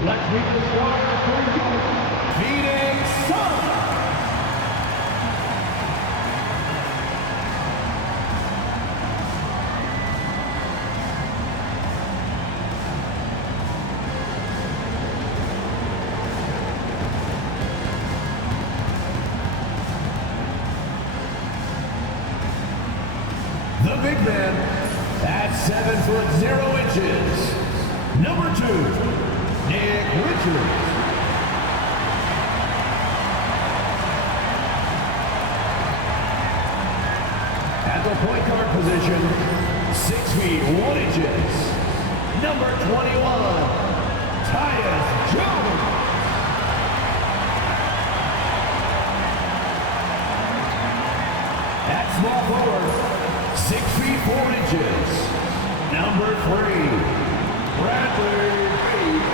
Let's meet the star for the Phoenix Suns. The big man at 7'0", number 2, Nick Richards. At the point guard position, 6 feet 1 inches, number 21, Tyus Jones. At small forward, 6 feet 4 inches, number 3, Bradley Beal.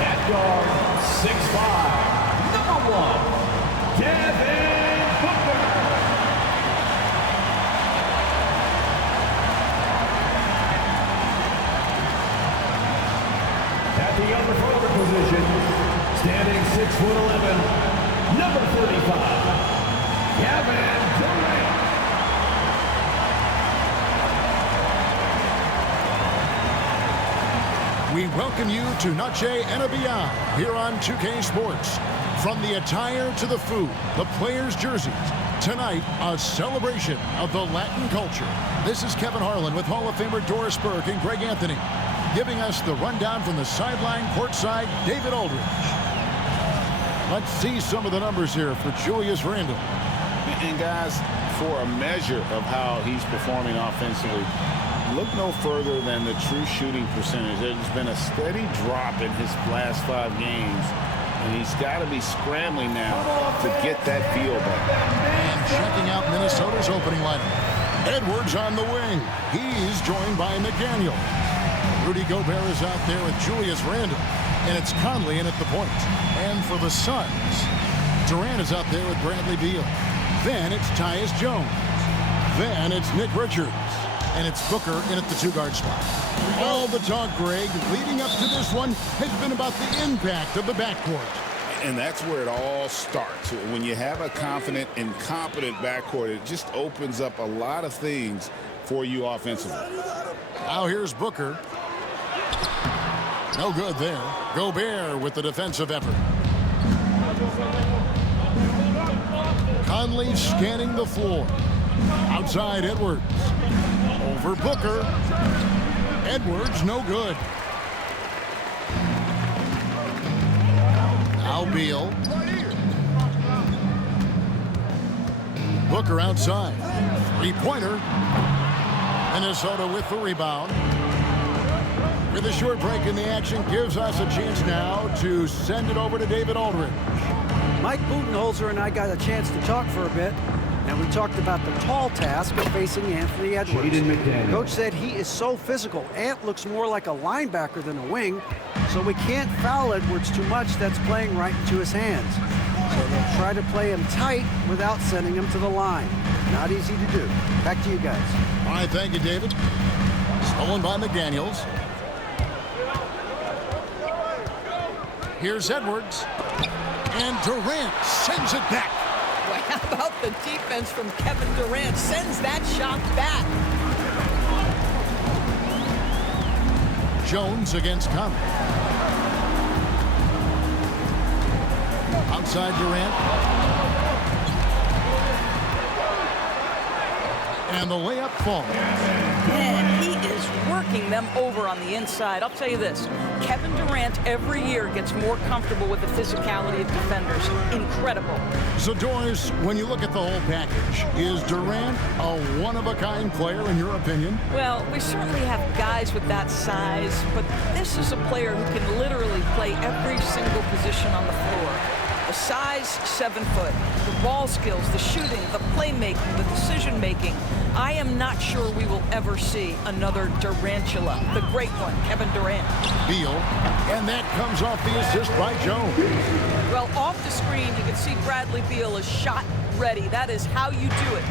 At guard, 6'5", number 1, Devin Booker. At the other forward position, standing 6'11", number 35, Kevin Durant. We welcome you to Noche and Beyond here on 2K Sports. From the attire to the food, the players' jerseys. Tonight, a celebration of the Latin culture. This is Kevin Harlan with Hall of Famer Doris Burke and Greg Anthony, giving us the rundown from the sideline courtside, David Aldridge. Let's see some of the numbers here for Julius Randle. And guys, for a measure of how he's performing offensively, look no further than the true shooting percentage. There's been a steady drop in his last 5 games, and he's got to be scrambling now to get that feel back. And checking out Minnesota's opening lineup. Edwards on the wing. He's joined by McDaniel. Rudy Gobert is out there with Julius Randle, and it's Conley in at the point. And for the Suns, Durant is out there with Bradley Beal. Then it's Tyus Jones. Then it's Nick Richards. And it's Booker in at the 2-guard spot. All the talk, Greg, leading up to this one has been about the impact of the backcourt. And that's where it all starts. When you have a confident and competent backcourt, it just opens up a lot of things for you offensively. Now here's Booker. No good there. Gobert with the defensive effort. Conley scanning the floor. Outside Edwards. Over Booker. Edwards, no good. Now Beal. Booker outside. 3-pointer. Minnesota with the rebound. With a short break in the action, gives us a chance now to send it over to David Aldridge. Mike Budenholzer and I got a chance to talk for a bit, and we talked about the tall task of facing Anthony Edwards. Coach said he is so physical. Ant looks more like a linebacker than a wing, so we can't foul Edwards too much. That's playing right into his hands. So they'll try to play him tight without sending him to the line. Not easy to do. Back to you guys. All right, thank you, David. Stolen by McDaniels. Here's Edwards. And Durant sends it back. Well, how about the defense from Kevin Durant? Sends that shot back. Jones against Conley. Outside Durant. And the layup falls. And he is working them over on the inside. I'll tell you this, Kevin Durant every year gets more comfortable with the physicality of defenders. Incredible. So, Doris, when you look at the whole package, is Durant a one-of-a-kind player in your opinion? Well, we certainly have guys with that size, but this is a player who can literally play every single position on the floor. The size, 7 foot. The ball skills, the shooting, the playmaking, the decision-making. I am not sure we will ever see another Durantula. The great one, Kevin Durant. Beal, and that comes off the assist by Jones. Well, off the screen, you can see Bradley Beal is shot ready. That is how you do it.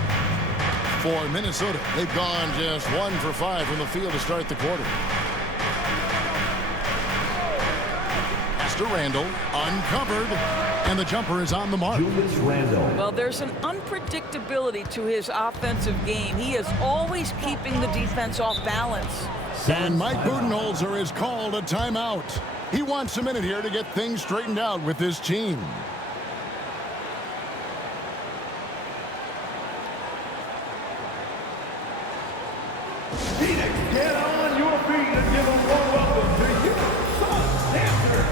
for Minnesota. They've gone just 1 for 5 from the field to start the quarter. Pass to Randall, uncovered, and the jumper is on the mark. Julius Randle. Well, there's an unpredictability to his offensive game. He is always keeping the defense off balance. And Mike Budenholzer has called a timeout. He wants a minute here to get things straightened out with his team. Phoenix, get on your feet and give a warm welcome to your son, Dancer.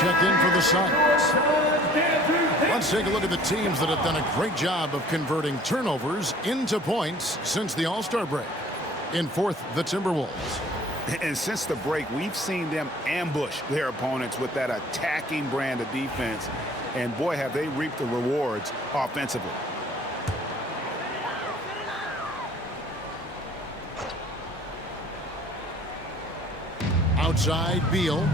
Check in for the Sun. Let's take a look at the teams that have done a great job of converting turnovers into points since the All-Star break. In fourth, the Timberwolves. And since the break, we've seen them ambush their opponents with that attacking brand of defense. And boy, have they reaped the rewards offensively. Outside, Beal.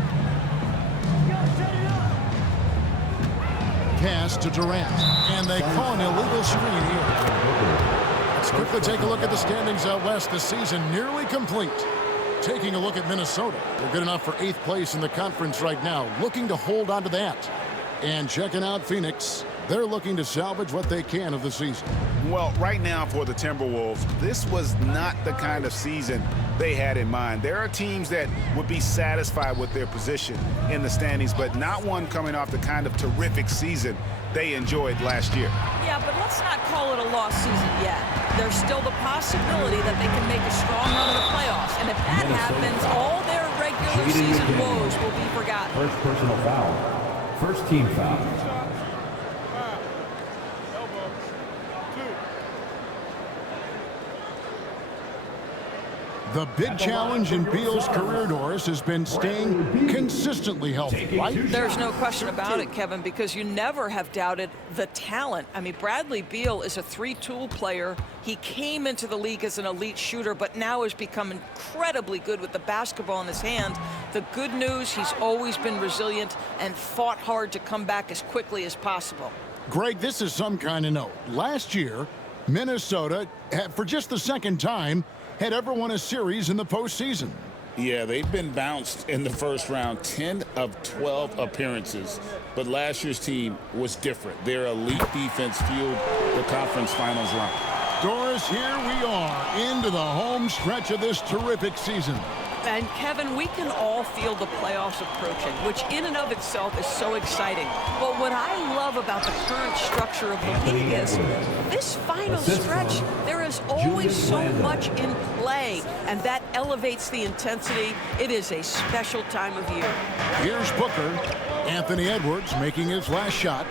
Pass to Durant, and they call an illegal screen here. Let's quickly take a look at the standings out west. The season nearly complete. Taking a look at Minnesota. They're good enough for 8th place in the conference right now, looking to hold on to that. And checking out Phoenix, they're looking to salvage what they can of the season. Well, right now for the Timberwolves, this was not the kind of season they had in mind. There are teams that would be satisfied with their position in the standings, but not one coming off the kind of terrific season they enjoyed last year. Yeah, but let's not call it a lost season yet. There's still the possibility that they can make a strong run of the playoffs. And if that happens, all their regular season woes will be forgotten. First personal foul. First team foul. The big challenge in Beal's career, Doris, has been staying consistently healthy, right? There's no question about it, Kevin, because you never have doubted the talent. I mean, Bradley Beal is a three-tool player. He came into the league as an elite shooter, but now has become incredibly good with the basketball in his hand. The good news, he's always been resilient and fought hard to come back as quickly as possible. Greg, this is some kind of note. Last year, Minnesota, for just the second time, had ever won a series in the postseason. Yeah, they've been bounced in the first round, 10 of 12 appearances. But last year's team was different. Their elite defense fueled the conference finals run. Doris, here we are into the home stretch of this terrific season. And Kevin, we can all feel the playoffs approaching, which in and of itself is so exciting. But what I love about the current structure of the league is this final stretch, there is always so much in play, and that elevates the intensity. It is a special time of year. Here's Booker. Anthony Edwards making his last shot.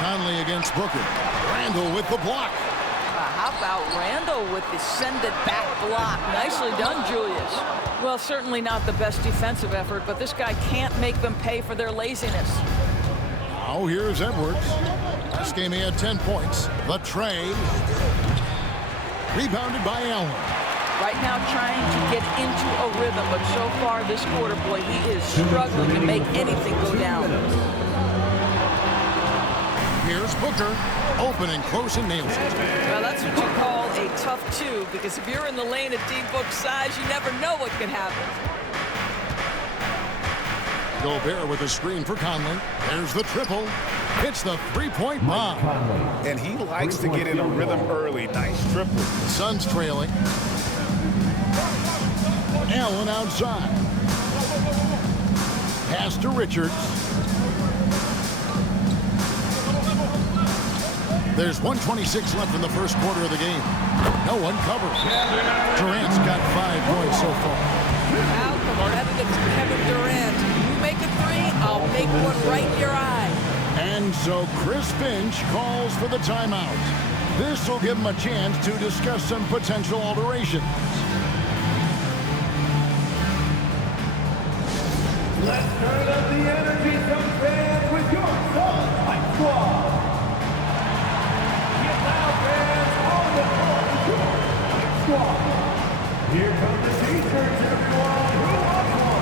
Conley against Booker. Randall with the block. How about Randall with the send-it-back block? Nicely done, Julius. Well, certainly not the best defensive effort, but this guy can't make them pay for their laziness. Now here's Edwards. This game he had 10 points. The tray. Rebounded by Allen. Right now trying to get into a rhythm, but so far this quarter, boy, he is struggling to make anything go down. Here's Booker. Open and close and nails it. Well, that's what you call a a tough two, because if you're in the lane at D-Book size, you never know what can happen. Gobert with a screen for Conley. There's the triple. Hits the three-point bomb. And he likes to get in a rhythm early. Nice triple. The Suns trailing. Allen outside. Pass to Richards. There's 1:26 left in the first quarter of the game. No one covers. Durant's got 5 points so far. How competitive is Kevin Durant? You make a three, I'll make one right in your eye. And so Chris Finch calls for the timeout. This will give him a chance to discuss some potential alterations. Let's turn up the energy from fans with your Suns Hype Squad. Get loud, fans, on the floor with your Hype Squad. Here come the T-shirts, everyone. Who wants one?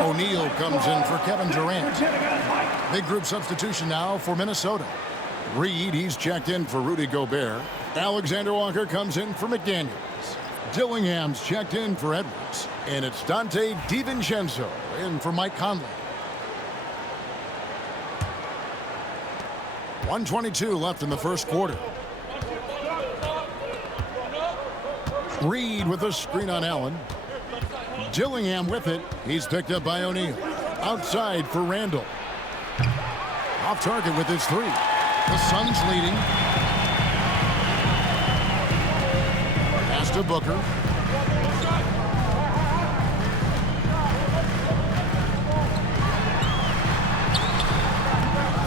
O'Neal comes in for Kevin Durant. Big group substitution now for Minnesota. Reed, he's checked in for Rudy Gobert. Alexander Walker comes in for McDaniels. Dillingham's checked in for Edwards. And it's Dante DiVincenzo in for Mike Conley. 1:22 left in the first quarter. Reed with a screen on Allen. Dillingham with it. He's picked up by O'Neal. Outside for Randall. Off target with his three. The Suns leading. Pass to Booker.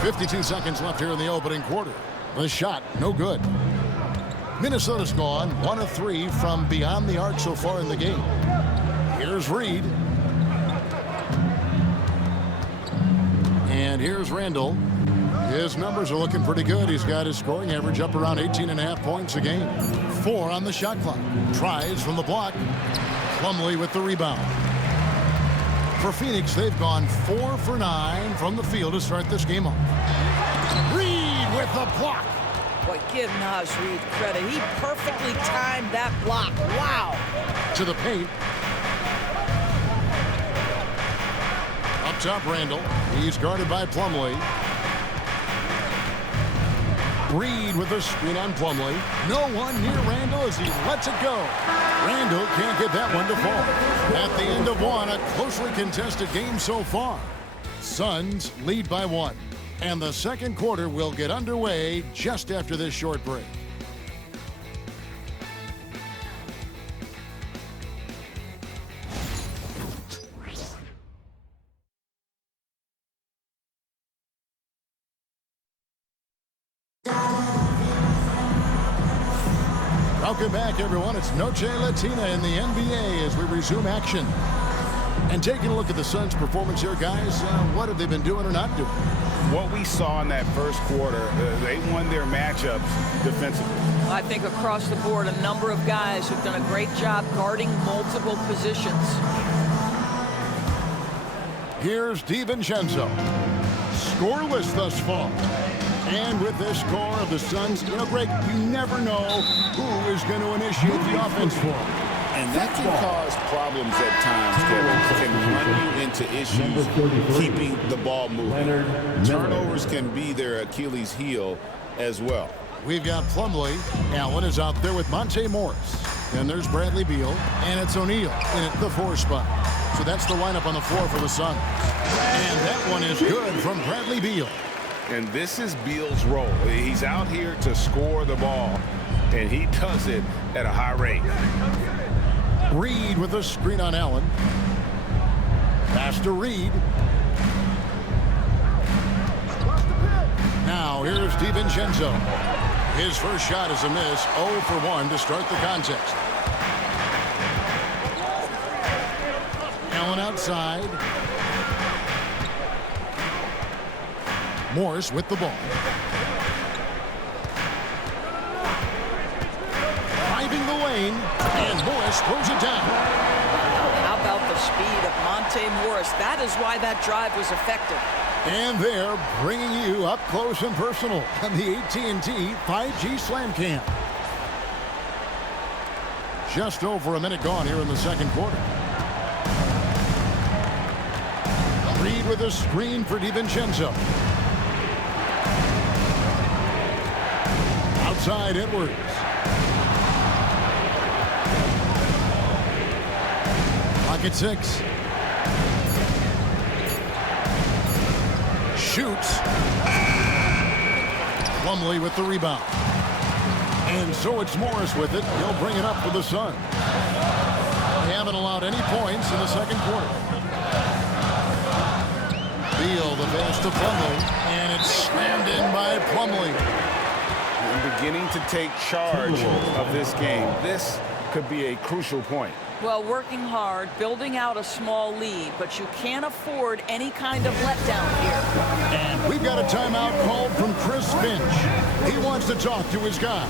.52 seconds left here in the opening quarter. The shot, no good. Minnesota's gone 1 of 3 from beyond the arc so far in the game. Here's Reed. And here's Randall. His numbers are looking pretty good. He's got his scoring average up around 18.5 points a game. 4 on the shot clock. Tries from the block. Plumlee with the rebound. For Phoenix, they've gone 4 for 9 from the field to start this game off. Reed with the block. Boy, give Naz Reid credit. He perfectly timed that block. Wow. To the paint. Up top, Randall. He's guarded by Plumlee. Reed with a screen on Plumlee. No one near Randall as he lets it go. Randall can't get that one to fall. At the end of one, a closely contested game so far. Suns lead by 1. And the second quarter will get underway just after this short break. Welcome back, everyone. It's Noche Latina in the NBA as we resume action. And taking a look at the Suns' performance here, guys, what have they been doing or not doing? What we saw in that first quarter, they won their matchups defensively. I think across the board, a number of guys who've done a great job guarding multiple positions. Here's DiVincenzo. Scoreless thus far. And with this score of the Suns, Greg, you never know who is going to initiate the offense for them. And that can cause problems at times, Kevin. It can run you into issues keeping the ball moving. Turnovers can be their Achilles heel as well. We've got Plumlee. Allen is out there with Monte Morris. And there's Bradley Beal. And it's O'Neal in at the 4 spot. So that's the lineup on the floor for the Suns. And that one is good from Bradley Beal. And this is Beal's role. He's out here to score the ball, and he does it at a high rate. Reed with a screen on Allen. Pass to Reed. Now here's DiVincenzo. His first shot is a miss. 0 for 1 to start the contest. Allen outside. Morris with the ball. Driving the lane, and Morris throws it down. How about the speed of Monte Morris? That is why that drive was effective. And they're bringing you up close and personal on the AT&T 5G Slam Cam. Just over a minute gone here in the second quarter. Reed with a screen for DiVincenzo. Outside Edwards. Clock at 6. Shoots. Plumlee with the rebound. And so it's Morris with it. He'll bring it up for the Suns. They haven't allowed any points in the second quarter. Beal, the pass to Plumlee. And it's slammed in by Plumlee. And beginning to take charge of this game. This could be a crucial point. Well, working hard, building out a small lead, but you can't afford any kind of letdown here. And we've got a timeout called from Chris Finch. He wants to talk to his guys.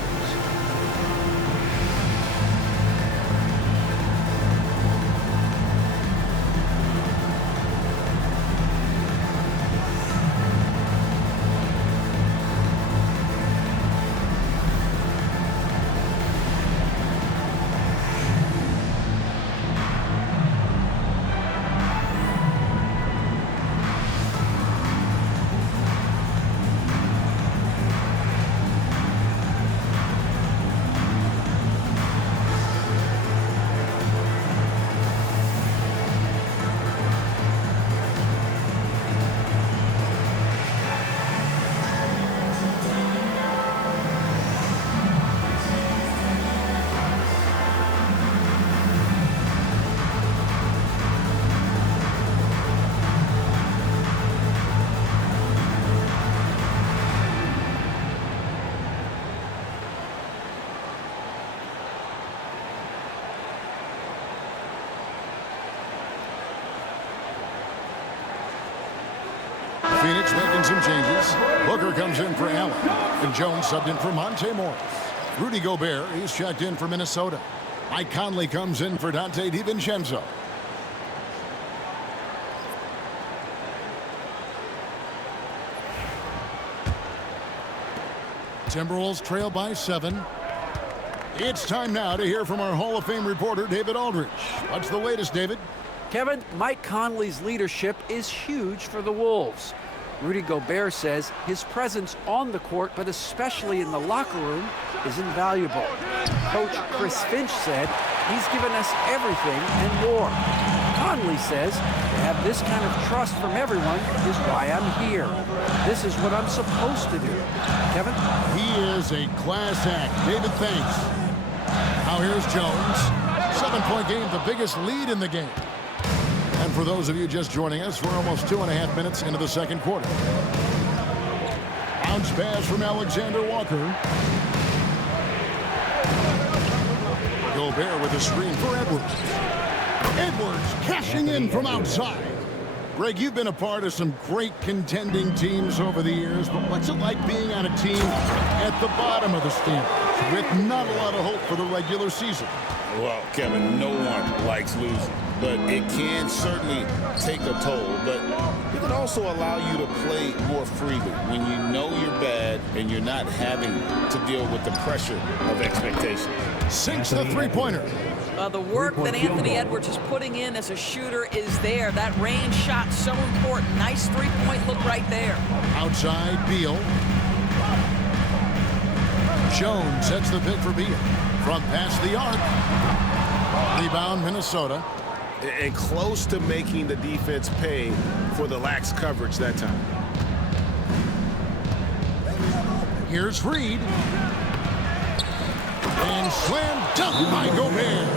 Phoenix making some changes. Booker comes in for Allen. And Jones subbed in for Monte Morris. Rudy Gobert is checked in for Minnesota. Mike Conley comes in for Dante DiVincenzo. Timberwolves trail by 7. It's time now to hear from our Hall of Fame reporter, David Aldridge. What's the latest, David? Kevin, Mike Conley's leadership is huge for the Wolves. Rudy Gobert says his presence on the court, but especially in the locker room, is invaluable. Coach Chris Finch said he's given us everything and more. Conley says to have this kind of trust from everyone is why I'm here. This is what I'm supposed to do. Kevin? He is a class act. David, thanks. Now here's Jones. 7-point game, the biggest lead in the game. And for those of you just joining us, we're almost 2.5 minutes into the second quarter. Bounce pass from Alexander Walker. Gobert with a screen for Edwards. Edwards cashing in from outside. Greg, you've been a part of some great contending teams over the years, but what's it like being on a team at the bottom of the standings with not a lot of hope for the regular season? Well, Kevin, no one likes losing, but it can certainly take a toll. But it can also allow you to play more freely when you know you're bad and you're not having to deal with the pressure of expectation. Sinks the three-pointer. The work that Anthony Edwards is putting in as a shooter is there. That range shot so important. Nice three-point look right there. Outside, Beal. Jones sets the pick for Beal. From past the arc. Rebound, Minnesota. And close to making the defense pay for the lax coverage that time. Here's Reed. And slam dunk by Gobert.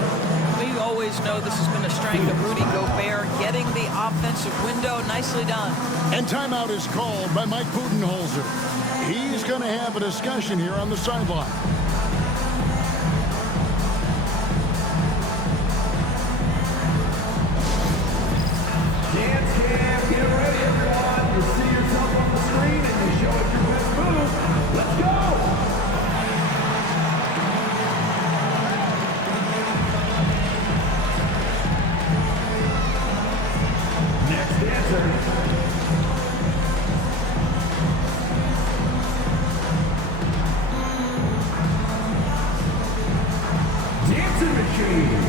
We always know this has been a strength of Rudy Gobert, getting the offensive window. Nicely done. And timeout is called by Mike Budenholzer. He's going to have a discussion here on the sideline. Dance cam, get ready, everyone. You see yourself on the screen and you show it your best move. Let's go! Next dancer. Dancing machine.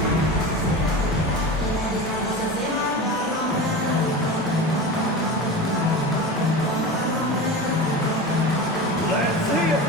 Let's see it.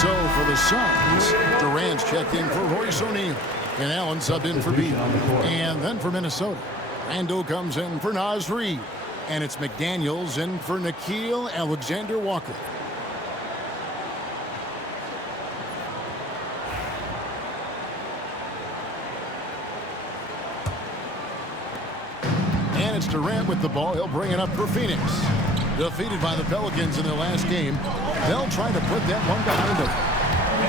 So for the Suns, Durant's checked in for Royce O'Neal. And Allen subbed in for Beal. And then for Minnesota, Randle comes in for Naz Reid. And it's McDaniels in for Nickeil Alexander-Walker. And it's Durant with the ball. He'll bring it up for Phoenix. Defeated by the Pelicans in their last game, they'll try to put that one behind them.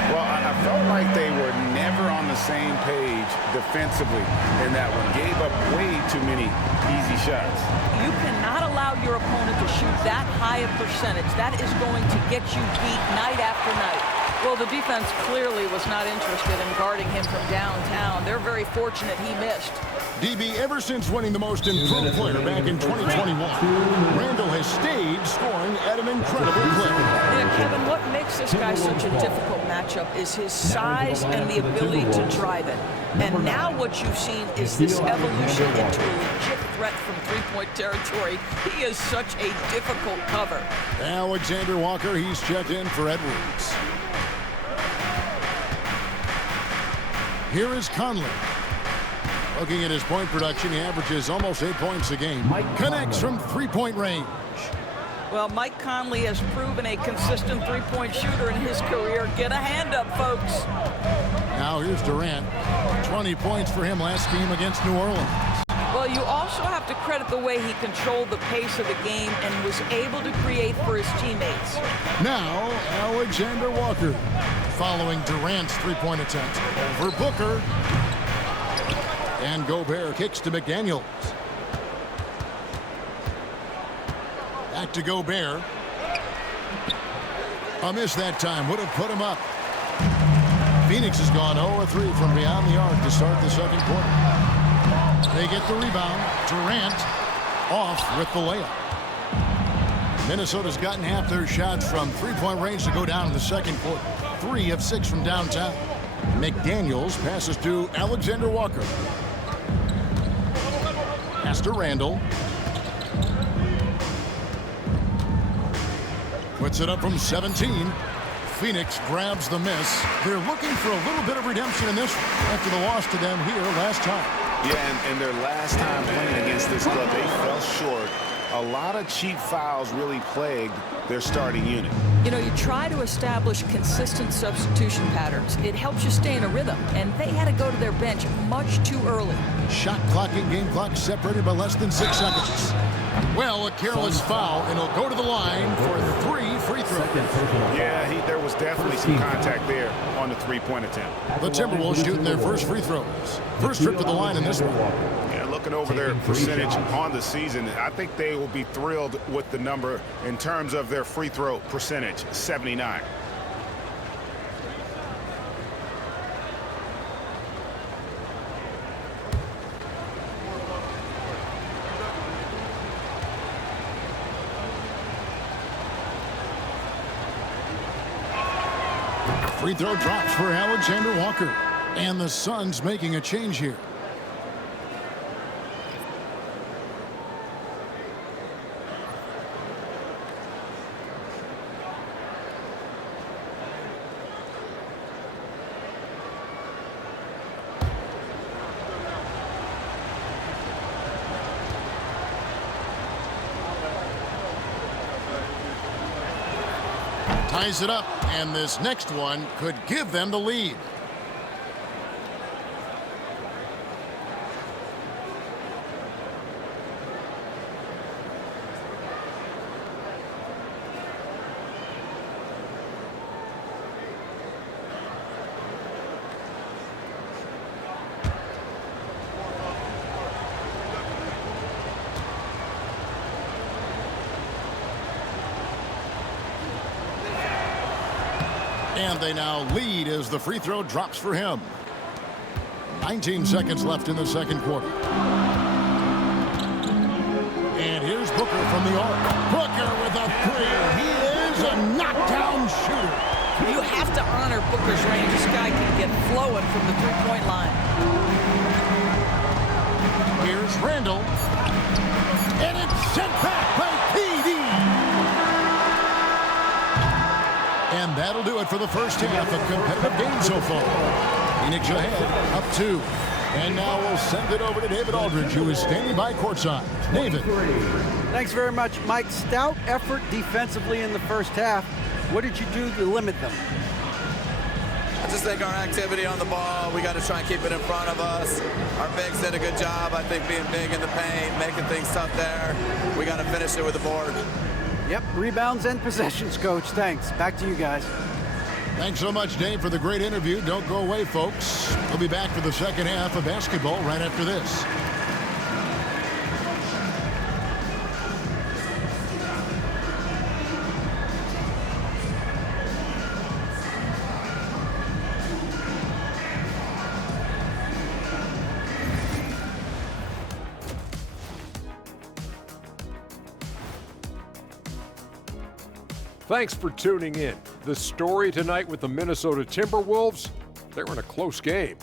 Well, I felt like they were never on the same page defensively in that one. Gave up way too many easy shots. You cannot allow your opponent to shoot that high a percentage. That is going to get you beat night after night. Well, the defense clearly was not interested in guarding him from downtown. They're very fortunate he missed. DB, ever since winning the most improved player back in 2021, Randle has stayed scoring at an incredible clip. Yeah, Kevin, what makes this guy such a difficult matchup is his size and the ability to drive it. And now what you've seen is this evolution into a legit threat from three-point territory. He is such a difficult cover. Alexander-Walker, he's checked in for Edwards. Here is Conley. Looking at his point production, he averages almost 8 points a game. Connects from three-point range. Well, Mike Conley has proven a consistent three-point shooter in his career. Get a hand up, folks. Now here's Durant. 20 points for him last game against New Orleans. Well, you also have to credit the way he controlled the pace of the game and was able to create for his teammates. Now, Alexander-Walker following Durant's three-point attempt over Booker. And Gobert kicks to McDaniels. Back to Gobert. A miss that time. Would have put him up. Phoenix has gone 0-3 from beyond the arc to start the second quarter. They get the rebound. Durant off with the layup. Minnesota's gotten half their shots from three-point range to go down in the second quarter. 3 of 6 from downtown. McDaniels passes to Alexander-Walker. Pass to Randle. Puts it up from 17. Phoenix grabs the miss. They're looking for a little bit of redemption in this one after the loss to them here last time. Yeah, and their last time playing against this club, they fell short. A lot of cheap fouls really plagued their starting unit. You know, you try to establish consistent substitution patterns. It helps you stay in a rhythm, and they had to go to their bench much too early. Shot clock and game clock separated by less than 6 seconds. Well, a careless foul, and he'll go to the line for 3 free throws. Yeah, there was definitely some contact there on the three-point attempt. The Timberwolves shooting their first free throws. First trip to the line in this one. Yeah, looking over their percentage on the season, I think they will be thrilled with the number in terms of their free throw percentage, 79. Free throw drops for Alexander Walker. And the Suns making a change here. Ties it up, and this next one could give them the lead. And they now lead as the free throw drops for him. 19 seconds left in the second quarter. And here's Booker from the arc. Booker with a three. He is a knockdown shooter. You have to honor Booker's range. This guy can get flowing from the three-point line. Here's Randall. And it's sent back by PD. And that'll do it for the first half. A competitive game so far. Phoenix ahead, up 2. And now we'll send it over to David Aldridge, who is standing by courtside. David. Thanks very much, Mike. Stout effort defensively in the first half. What did you do to limit them? I just think our activity on the ball, we got to try and keep it in front of us. Our bigs did a good job, I think, being big in the paint, making things tough there. We got to finish it with the board. Yep, rebounds and possessions, Coach. Thanks. Back to you guys. Thanks so much, Dave, for the great interview. Don't go away, folks. We'll be back for the second half of basketball right after this. Thanks for tuning in. The story tonight with the Minnesota Timberwolves, they're in a close game.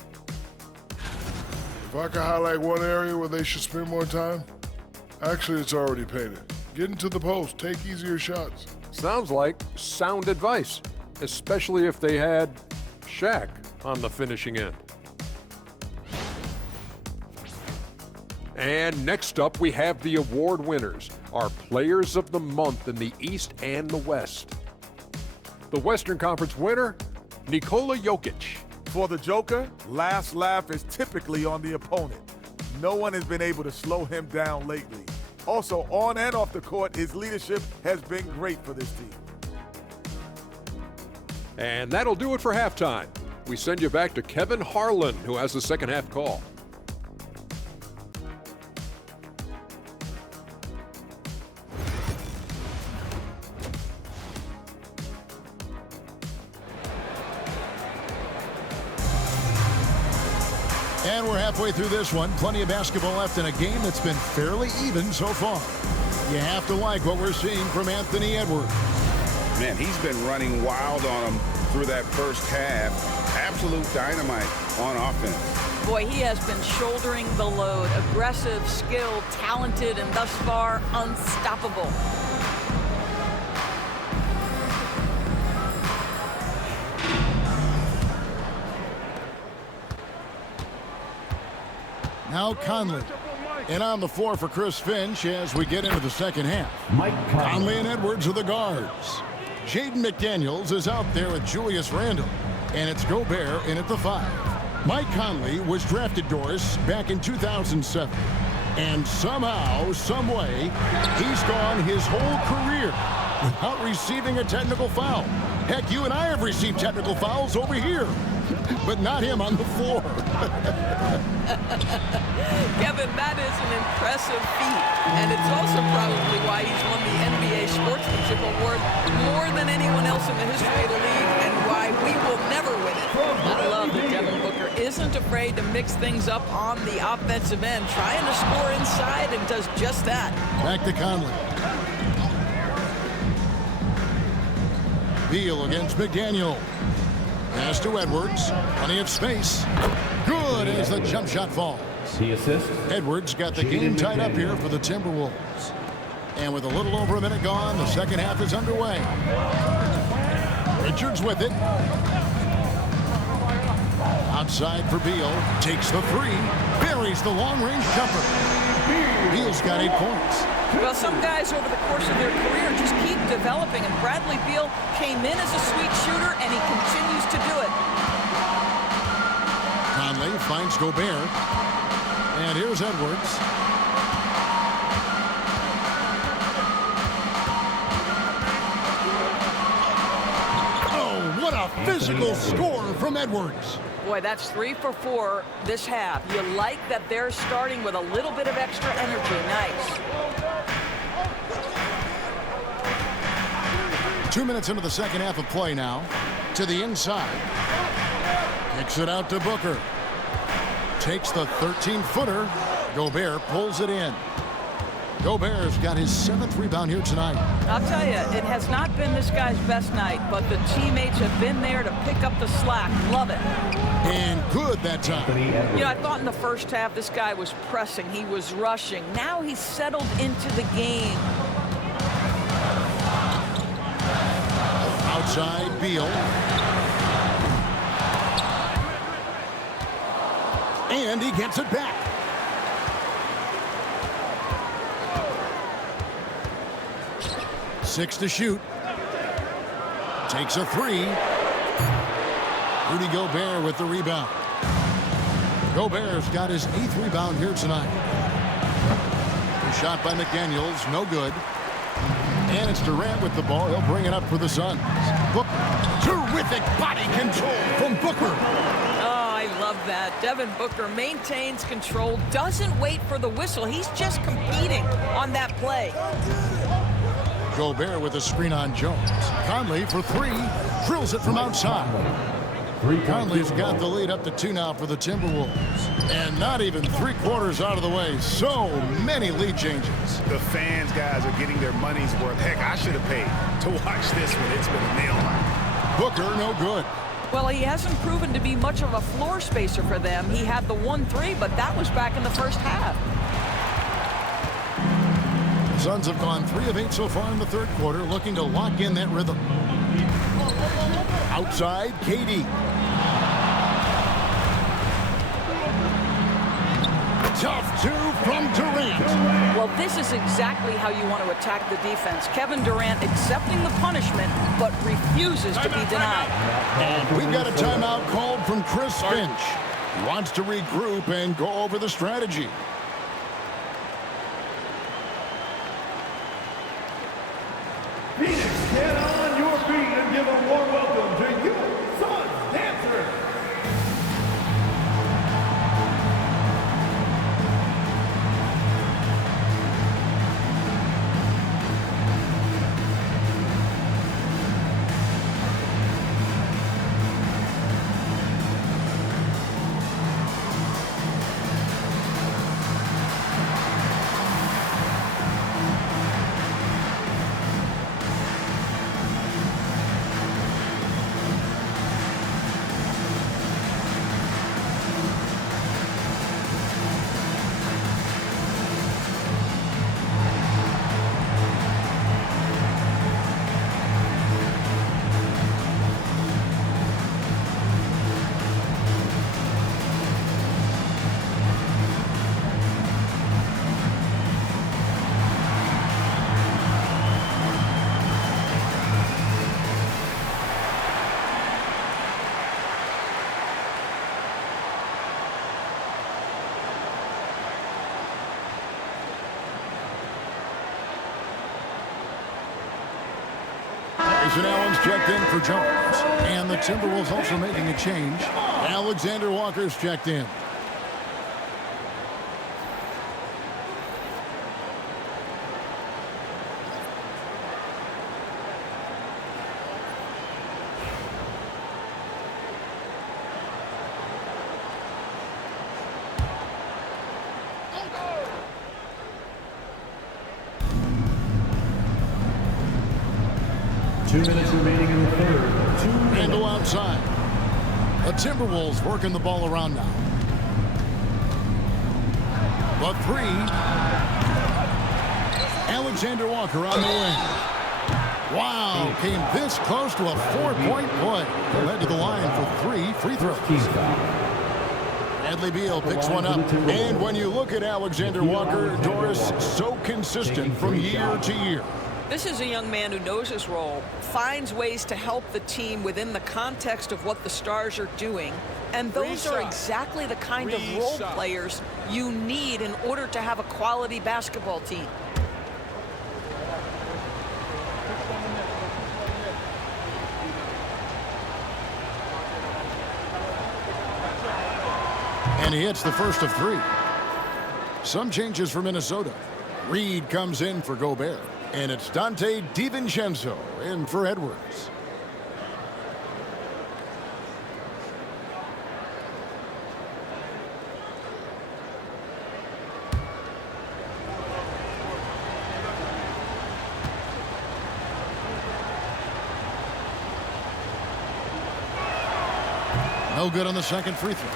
If I could highlight one area where they should spend more time, actually it's already painted. Get into the post, take easier shots. Sounds like sound advice, especially if they had Shaq on the finishing end. And next up, we have the award winners, our players of the month in the East and the West. The Western Conference winner, Nikola Jokic. For the Joker, last laugh is typically on the opponent. No one has been able to slow him down lately. Also, on and off the court, his leadership has been great for this team. And that'll do it for halftime. We send you back to Kevin Harlan, who has the second half call. And we're halfway through this one. Plenty of basketball left in a game that's been fairly even so far. You have to like what we're seeing from Anthony Edwards. Man, he's been running wild on him through that first half. Absolute dynamite on offense. Boy, he has been shouldering the load. Aggressive, skilled, talented, and thus far unstoppable. Now Conley. And on the floor for Chris Finch as we get into the second half. Conley and Edwards are the guards. Jaden McDaniels is out there with Julius Randle. And it's Gobert in at the 5. Mike Conley was drafted, Doris, back in 2007. And somehow, some way, he's gone his whole career without receiving a technical foul. Heck, you and I have received technical fouls over here. but not him on the floor. Kevin, that is an impressive feat, and it's also probably why he's won the NBA Sportsmanship Award more than anyone else in the history of the league, and why we will never win it. I love that Devin Booker isn't afraid to mix things up on the offensive end, trying to score inside, and does just that. Back to Conley. Beal against McDaniel. Pass to Edwards. Plenty of space. Good as the jump shot falls. The assist. Edwards got the game tied up here for the Timberwolves. And with a little over a minute gone, the second half is underway. Richards with it. Outside for Beal. Takes the three. Buries the long-range jumper. Beal's got 8 points. Well, some guys over the course of their career just keep developing, and Bradley Beal came in as a sweet shooter, and he continues to do it. Conley finds Gobert. And here's Edwards. Oh, what a physical score from Edwards. Boy, that's 3 for 4 this half. You like that they're starting with a little bit of extra energy. Nice. 2 minutes into the second half of play now. To the inside. Kicks it out to Booker. Takes the 13-footer. Gobert pulls it in. Gobert's got his 7th rebound here tonight. I'll tell you, it has not been this guy's best night, but the teammates have been there to pick up the slack. Love it. And good that time. You know, I thought in the first half this guy was pressing. He was rushing. Now he's settled into the game. Outside, Beal. And he gets it back. Six to shoot. Takes a three. Rudy Gobert with the rebound. Gobert's got his 8th rebound here tonight. The shot by McDaniels, no good. And it's Durant with the ball. He'll bring it up for the Suns. Terrific body control from Booker. Oh, I love that. Devin Booker maintains control, doesn't wait for the whistle. He's just competing on that play. Gobert with a screen on Jones. Conley for 3. Drills it from outside. Conley's got the lead up to 2 now for the Timberwolves. And not even 3/4 out of the way. So many lead changes. The fans, guys, are getting their money's worth. Heck, I should have paid to watch this one. It's been a nail biter. Booker, no good. Well, he hasn't proven to be much of a floor spacer for them. He had the 1-3, but that was back in the first half. The Suns have gone 3 of 8 so far in the third quarter, looking to lock in that rhythm. Outside, KD. Tough 2 from Durant. Well, this is exactly how you want to attack the defense. Kevin Durant accepting the punishment, but refuses to be denied. And we've got a timeout called from Chris Finch. He wants to regroup and go over the strategy. Phoenix, get on your feet and give a warm welcome to your Suns dancers. Grayson Allen's checked in for Jones. And the Timberwolves also making a change. Alexander Walker's checked in. Remaining in the third. Randle outside. The Timberwolves working the ball around now. The three. Alexander Walker on the wing. Wow, came this close to a 4-point play. He led to the line for 3 free throws. Bradley Beal picks one up. And when you look at Alexander Walker, Doris, so consistent from year to year. This is a young man who knows his role, finds ways to help the team within the context of what the Stars are doing, and those are exactly the kind of role players you need in order to have a quality basketball team. And he hits the first of 3. Some changes for Minnesota. Reed comes in for Gobert. And it's Dante DiVincenzo in for Edwards. No good on the second free throw.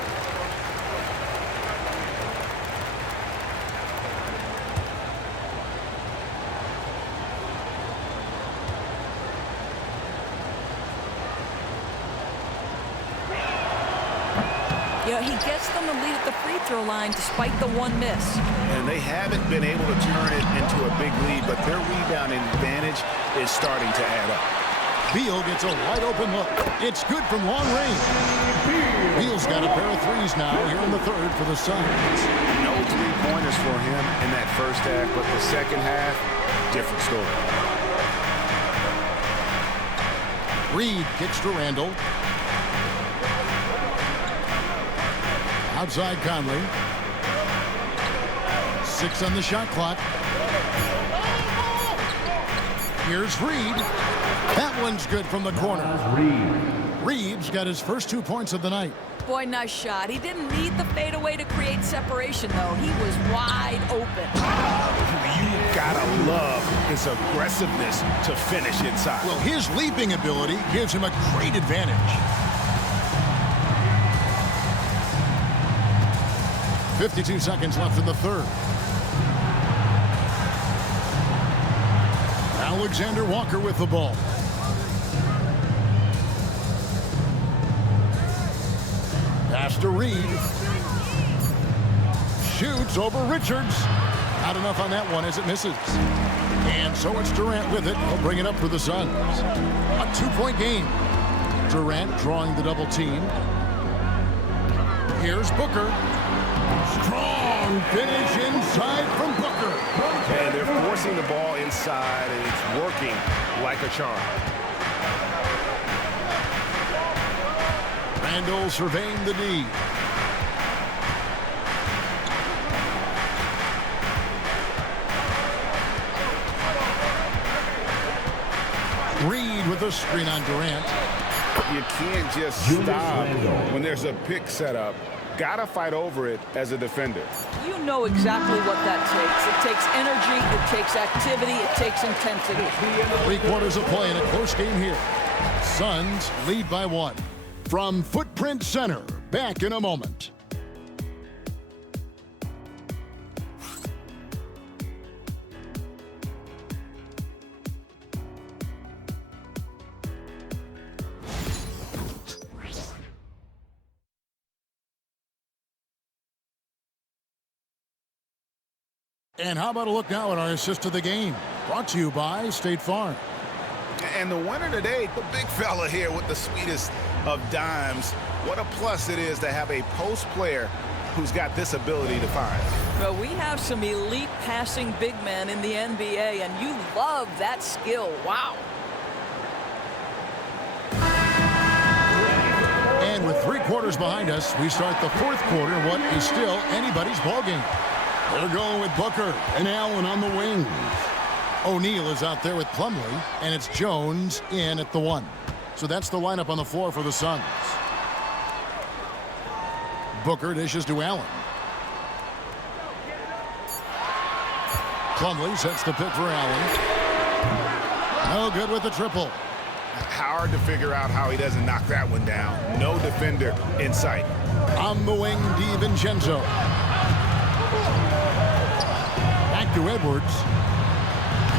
Yeah, he gets them the lead at the free throw line despite the 1 miss. And they haven't been able to turn it into a big lead, but their rebounding advantage is starting to add up. Beal gets a wide open look. It's good from long range. Beal's got a pair of threes now here in the third for the Suns. No three-pointers for him in that first half, but the second half, different story. Reed kicks to Randle. Outside Conley. 6 on the shot clock. Here's Reed. That one's good from the corner. Reed's got his first 2 points of the night. Boy, nice shot. He didn't need the fadeaway to create separation, though. He was wide open. You gotta love his aggressiveness to finish inside. Well, his leaping ability gives him a great advantage. 52 seconds left in the third. Alexander Walker with the ball. Pass to Reed. Shoots over Richards. Not enough on that one as it misses. And so it's Durant with it. He'll bring it up for the Suns. A 2-point game. Durant drawing the double team. Here's Booker. Strong finish inside from Booker. And they're forcing the ball inside, and it's working like a charm. Randle surveying the D. Reed with a screen on Durant. You can't just stop when there's a pick set up. Gotta fight over it as a defender. You know exactly what that takes. It takes energy, it takes activity, it takes intensity. 3 quarters of play in a close game here. Suns lead by 1. From Footprint Center, back in a moment. And how about a look now at our assist of the game? Brought to you by State Farm. And the winner today, the big fella here with the sweetest of dimes. What a plus it is to have a post player who's got this ability to find. Well, we have some elite passing big men in the NBA, and you love that skill. Wow. And with 3 quarters behind us, we start the 4th quarter, what is still anybody's ballgame. They're going with Booker and Allen on the wings. O'Neal is out there with Plumlee, and it's Jones in at the 1. So that's the lineup on the floor for the Suns. Booker dishes to Allen. Plumlee sets the pick for Allen. No good with the triple. Hard to figure out how he doesn't knock that one down. No defender in sight. On the wing, DiVincenzo. Back to Edwards.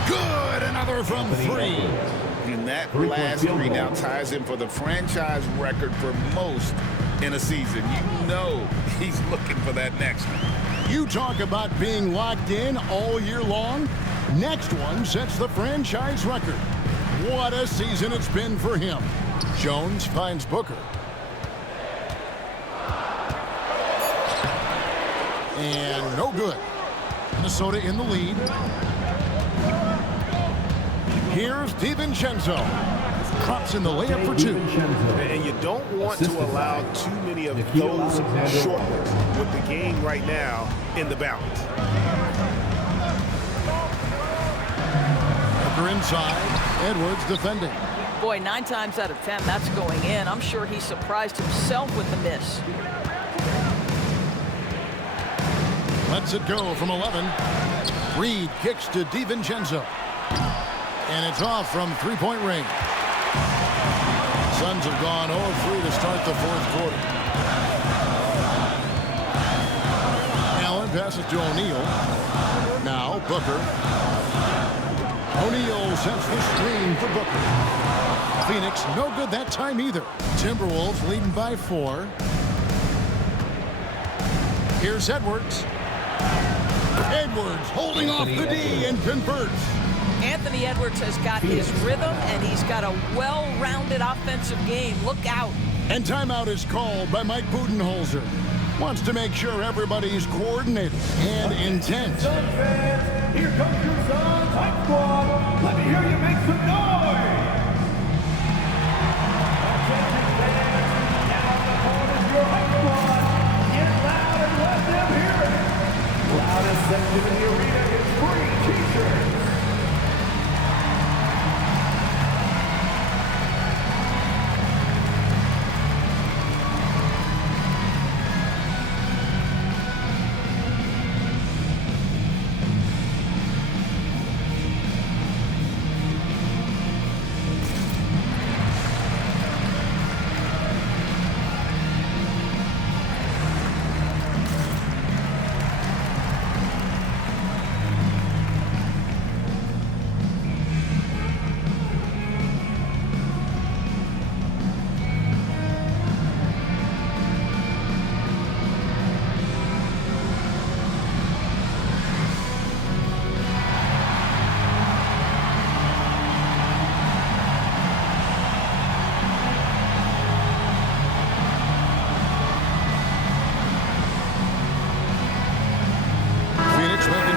Good, another from 3. And that last 3 now ties him for the franchise record for most in a season. You know he's looking for that next one. You talk about being locked in all year long. Next one sets the franchise record. What a season it's been for him. Jones finds Booker. And no good. Minnesota in the lead. Here's DiVincenzo. Drops in the layup for 2. And you don't want to allow too many of those short ones with the game right now in the balance. Booker inside. Edwards defending. Boy, 9 times out of 10, that's going in. I'm sure he surprised himself with the miss. Lets it go from 11. Reed kicks to DiVincenzo. And it's off from 3-point range. Suns have gone 0-3 to start the 4th quarter. Allen passes to O'Neal. Now Booker. O'Neal sets the screen for Booker. Phoenix no good that time either. Timberwolves leading by 4. Here's Edwards. Edwards holding off the D and converts. Anthony Edwards has got his rhythm, and he's got a well-rounded offensive game. Look out. And timeout is called by Mike Budenholzer. Wants to make sure everybody's coordinated and intent. Suns fans, here comes your Suns Hype Squad. Let me hear you make some noise. Attention fans, now the court is your Hype Squad. Get loud and let them hear it. Loudest section in the arena is free t-shirts.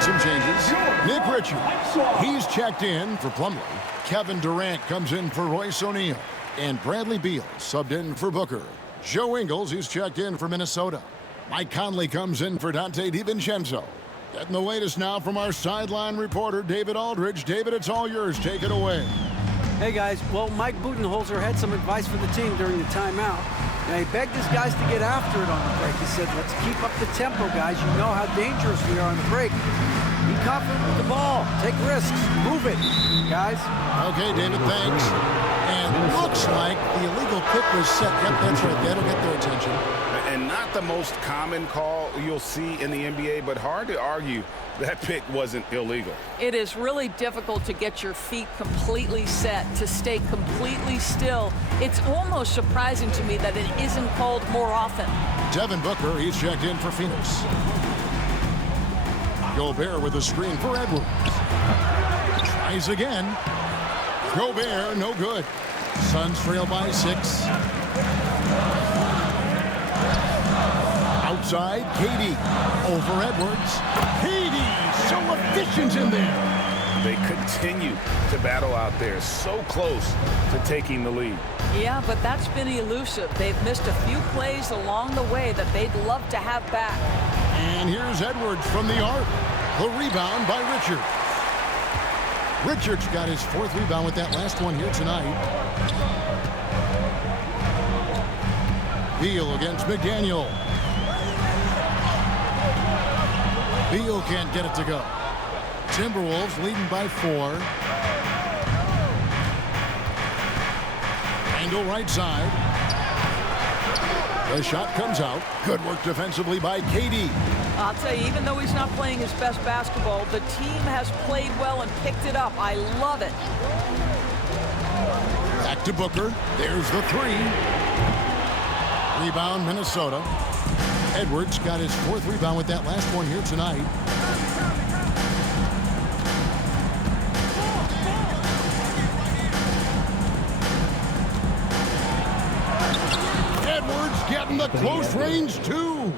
Some changes. Nick Richards, he's checked in for Plumlee. Kevin Durant comes in for Royce O'Neal. And Bradley Beal subbed in for Booker. Joe Ingles, he's checked in for Minnesota. Mike Conley comes in for Dante DiVincenzo. Getting the latest now from our sideline reporter, David Aldridge. David, it's all yours. Take it away. Hey, guys. Well, Mike Budenholzer had some advice for the team during the timeout. And he begged his guys to get after it on the break. He said, let's keep up the tempo, guys. You know how dangerous we are on the break. Be confident with the ball. Take risks. Move it, guys. Okay, David, thanks. And it looks like the illegal pick was set. Yep, that's right. That'll get their attention. And not the most common call you'll see in the NBA, but hard to argue that pick wasn't illegal. It is really difficult to get your feet completely set, to stay completely still. It's almost surprising to me that it isn't called more often. Devin Booker, he's checked in for Phoenix. Gobert with a screen for Edwards. Tries again. Gobert, no good. Suns trail by 6. Outside, KD over Edwards. KD so efficient in there. They continue to battle out there, so close to taking the lead. Yeah, but that's been elusive. They've missed a few plays along the way that they'd love to have back. And here's Edwards from the arc. The rebound by Richards. Richards got his 4th rebound with that last one here tonight. Beal against McDaniel. Beal can't get it to go. Timberwolves leading by 4. Angle right side. The shot comes out. Good work defensively by KD. I'll tell you, even though he's not playing his best basketball, the team has played well and picked it up. I love it. Back to Booker. There's the 3. Rebound, Minnesota. Edwards got his 4th rebound with that last one here tonight. Edwards getting the close range, too.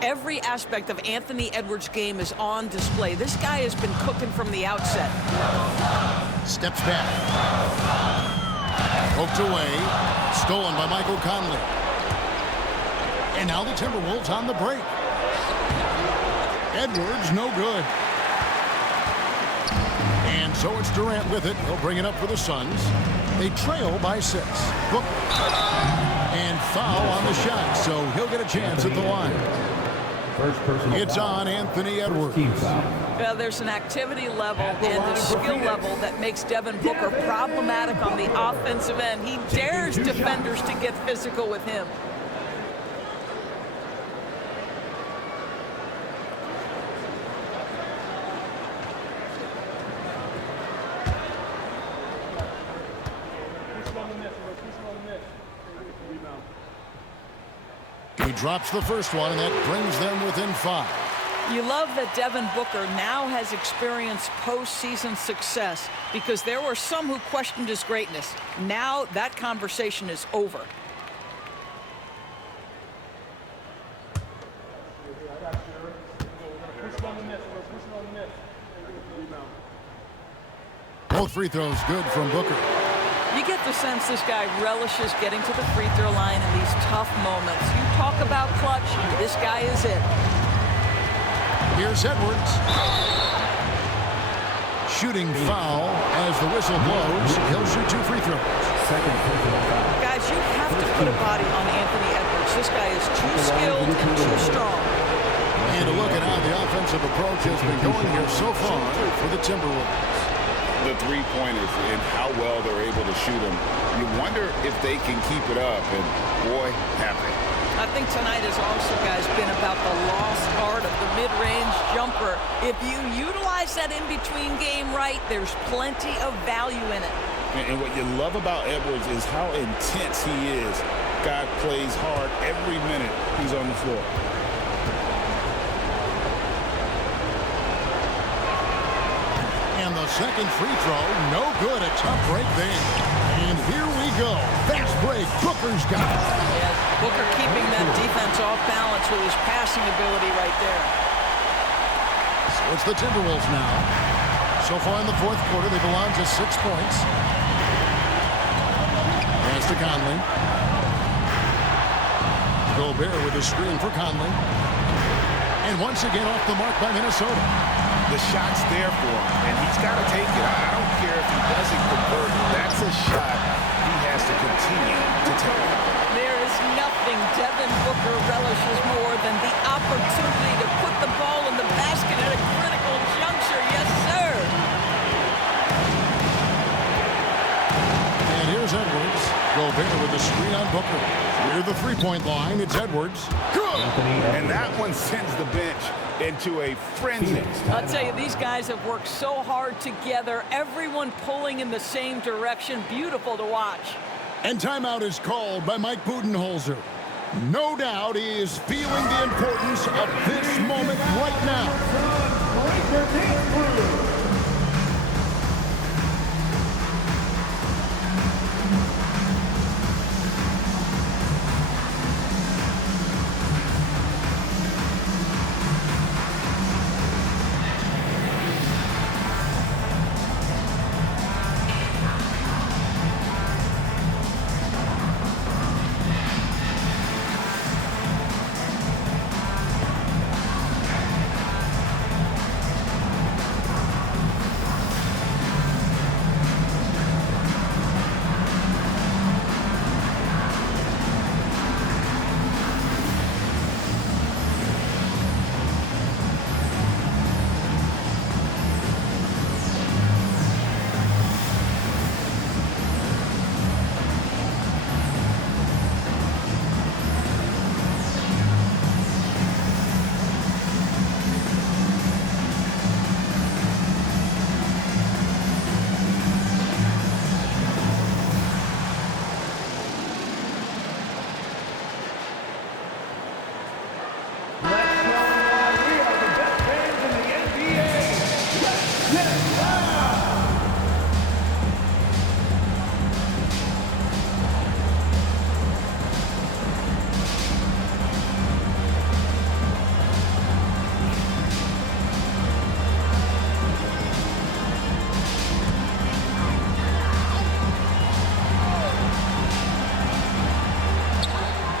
Every aspect of Anthony Edwards' game is on display. This guy has been cooking from the outset. Steps back. Poked away. Stolen by Michael Conley. And now the Timberwolves on the break. Edwards, no good. And so it's Durant with it. He'll bring it up for the Suns. They trail by 6. Book. And foul on the shot, so he'll get a chance at the line. It's on Anthony Edwards. Well, there's an activity level and a skill level that makes Devin Booker problematic on the offensive end. He dares defenders to get physical with him. He drops the first one, and that brings them within 5. You love that Devin Booker now has experienced postseason success because there were some who questioned his greatness. Now that conversation is over. Both free throws good from Booker. You get the sense this guy relishes getting to the free throw line in these tough moments. You talk about clutch, this guy is it. Here's Edwards. Shooting foul as the whistle blows. He'll shoot 2 free throws. Guys, you have to put a body on Anthony Edwards. This guy is too skilled and too strong. And a look at how the offensive approach has been going here so far for the Timberwolves. The 3-pointers and how well they're able to shoot them. You wonder if they can keep it up, and boy, have they. I think tonight has also, guys, been about the lost art of the mid-range jumper. If you utilize that in-between game right, there's plenty of value in it. And what you love about Edwards is how intense he is. Guy plays hard every minute he's on the floor. And the second free throw, no good. A tough break there. And here we go. Fast break. Booker's got it. Yeah, Booker keeping that defense off balance with his passing ability right there. So it's the Timberwolves now. So far in the 4th quarter, they belong to 6 points. Pass to Conley. Gobert with a screen for Conley. And once again off the mark by Minnesota. The shot's there for him, and he's got to take it. I don't care if he doesn't convert. That's a shot he has to continue to take. There is nothing Devin Booker relishes more than the opportunity to put the ball in the basket at a critical juncture. Yes, sir. And here's Edwards. Gobert with the screen on Booker. Near the 3-point line, it's Edwards. Good! And that one sends the bench into a frenzy. I'll tell you, these guys have worked so hard together. Everyone pulling in the same direction. Beautiful to watch. And timeout is called by Mike Budenholzer. No doubt he is feeling the importance of this moment right now.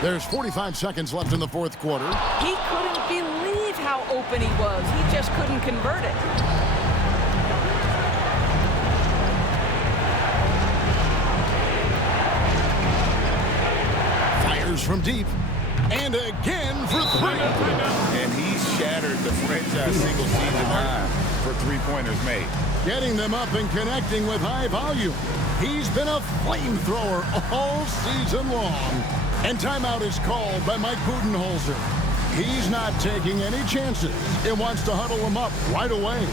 There's 45 seconds left in the fourth quarter. He couldn't believe how open he was. He just couldn't convert it. Fires from deep. And again for three. And he shattered the franchise single-season high for three-pointers made. Getting them up and connecting with high volume. He's been a flamethrower all season long. And timeout is called by Mike Budenholzer. He's not taking any chances and wants to huddle them up right away.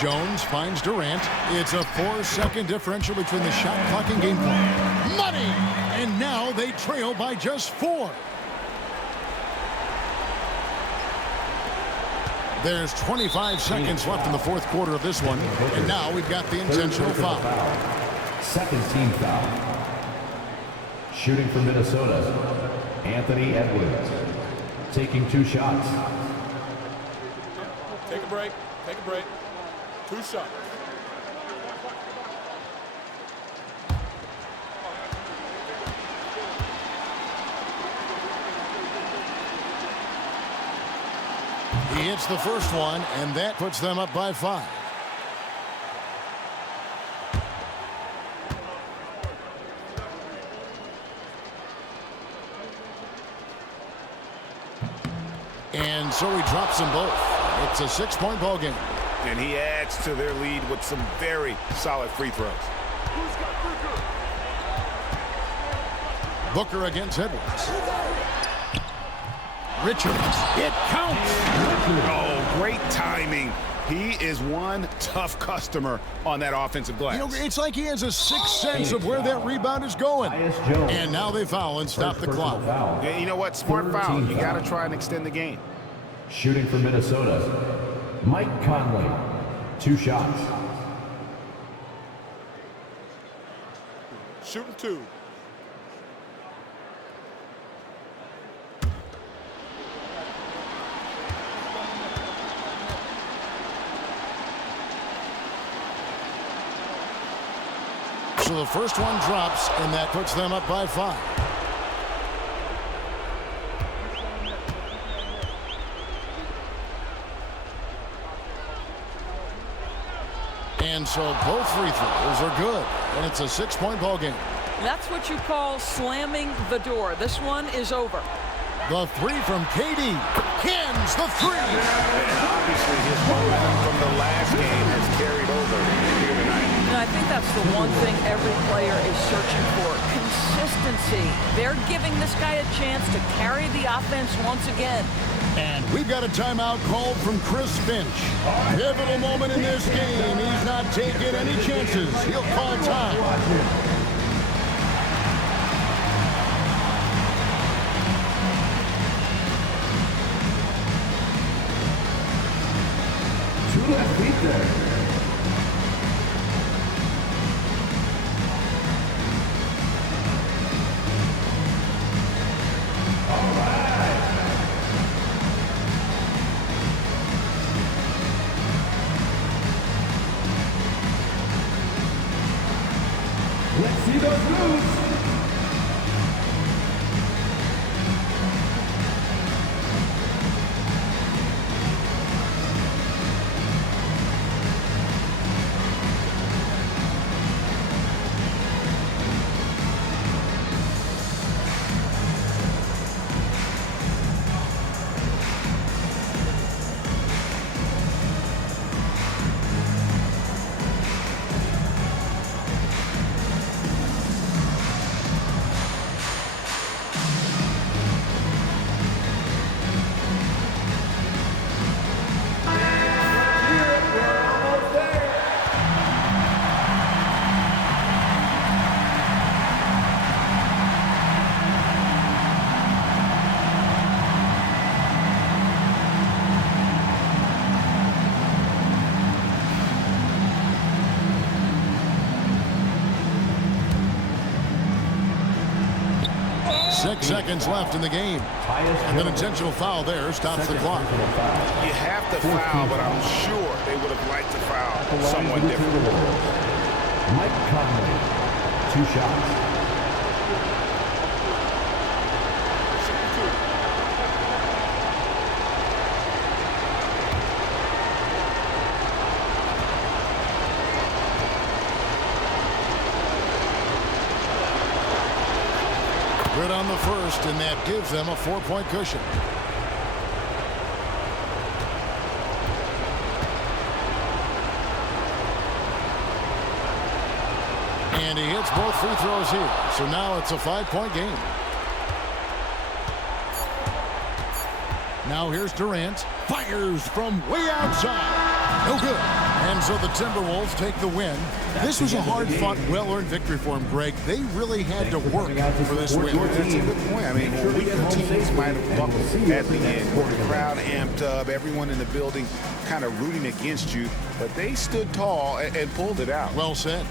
Jones finds Durant. It's a 4-second differential between the shot clock and game clock. Money! And now they trail by just 4. There's 25 seconds left in the fourth quarter of this one. And now we've got the intentional foul. Second team foul. Shooting for Minnesota, Anthony Edwards. Taking 2 shots. Take a break. Take a break. 2 shots. He hits the first one, and that puts them up by 5. And so he drops them both. It's a 6-point ball game. And he adds to their lead with some very solid free throws. Booker against Edwards. Richards. It counts. Oh, great timing. He is one tough customer on that offensive glass. You know, it's like he has a sixth sense of where that rebound is going. And now they foul and stop the clock. Yeah, you know what? Smart foul. You got to try and extend the game. Shooting for Minnesota, Mike Conley. 2 shots. Shooting 2. So the first one drops, and that puts them up by 5. And so both free throws are good, and it's a 6-point ball game. That's what you call slamming the door. This one is over. The 3 from KD. Cans the 3. And obviously his momentum from the last game has carried over here tonight. And I think that's the one thing every player is searching for. Consistency. They're giving this guy a chance to carry the offense once again. And we've got a timeout called from Chris Finch. Pivotal moment in this game. He's not taking any chances. He'll call time. 6 seconds left in the game. And an intentional foul there stops the clock. You have to foul, but I'm sure they would have liked to foul someone different. Mike Conley, 2 shots. Good on the first, and that gives them a 4-point cushion. And he hits both free throws here. So now it's a 5-point game. Now here's Durant. Fires from way outside. No good. And so the Timberwolves take the win. This was a hard-fought, well-earned victory for them, Greg. They really had to work for this win. That's a good point. I mean, weaker teams might have buckled at the end. The crowd amped up, everyone in the building kind of rooting against you, but they stood tall and pulled it out. Well said.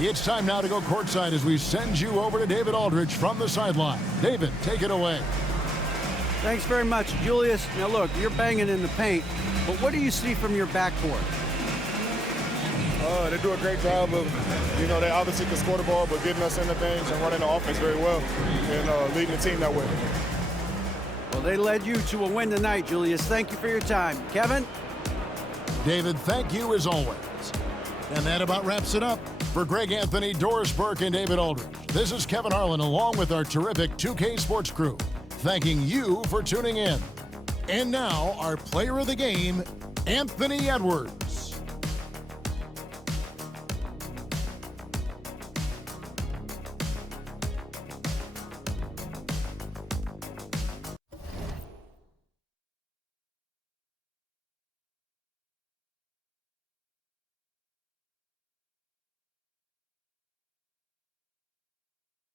It's time now to go courtside as we send you over to David Aldridge from the sideline. David, take it away. Thanks very much, Julius. Now look, you're banging in the paint, but what do you see from your backcourt? They do a great job of, they obviously can score the ball, but getting us into things and running the offense very well and leading the team that way. Well, they led you to a win tonight, Julius. Thank you for your time. Kevin? David, thank you as always. And that about wraps it up. For Greg Anthony, Doris Burke, and David Aldridge, this is Kevin Harlan along with our terrific 2K Sports crew, thanking you for tuning in. And now, our player of the game, Anthony Edwards.